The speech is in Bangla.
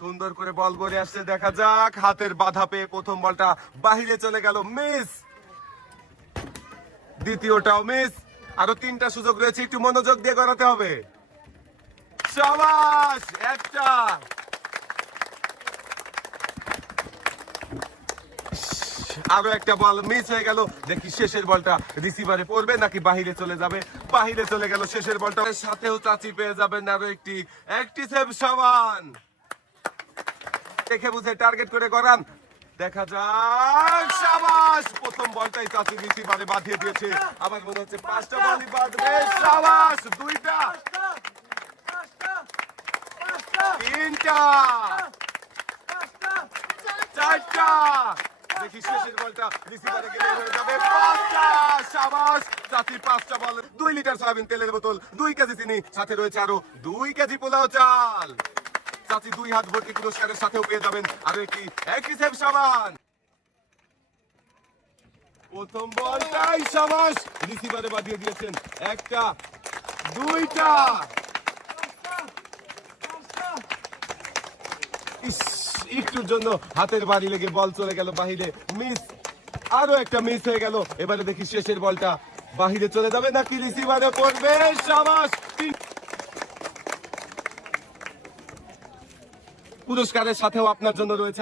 সুন্দর করে বল করে আসছে, দেখা যাক। হাতের বাধা পেয়ে প্রথম বলটা বাহিরে চলে গেল, মিস। দ্বিতীয়টাও মিস। আরো 3টা সুযোগ রয়েছে, একটু মনোযোগ দিয়ে করাতে হবে। শাবাশ, একটা। আরো একটা বল মিস হয়ে গেল। দেখি শেষের বলটা রিসিভারে পড়বে নাকি বাহিরে চলে যাবে। বাহিরে চলে গেল শেষের বলটা। সাথেও চাচি পেয়ে যাবেন আরো একটি সেভ। সাবান, দেখে বুঝে টার্গেট করে করান, দেখা যাক। শাবাশ, প্রথম বলটাই চাচি রিসিভারে বাঁধিয়ে দিয়েছে। আমার মনে হচ্ছে 5টা বলই বাঁধবে। শাবাশ, 2টা, 3টা, 4টা। দেখি শেষের বলটা রিসিভারে গেলে হয়ে যাবে 5টা। শাবাশ, চাচি 5টা বল, 2 লিটার সয়াবিন তেলের বোতল, 2 কেজি চিনি, সাথে রয়েছে আরো 2 কেজি পোলাও চাল। চাচি 2 হাত ভর্তি পুরস্কারের সাথেও পেয়ে যাবেন আরো একটি সেভ। সাবান, প্রথম বলটাই শাবাশ রিসিভারে বাঁধিয়ে দিয়েছেন। 1টা, 2টা। একটুর জন্য হাতের বাড়ি লেগে বল চলে গেল বাহিরে, মিস। আরো একটা মিস হয়ে গেল। এবারে দেখি শেষের বলটা বাহিরে চলে যাবে নাকি রিসিভারে পড়বে। শাবাশ, পুরস্কারের সাথেও আপনার জন্য রয়েছে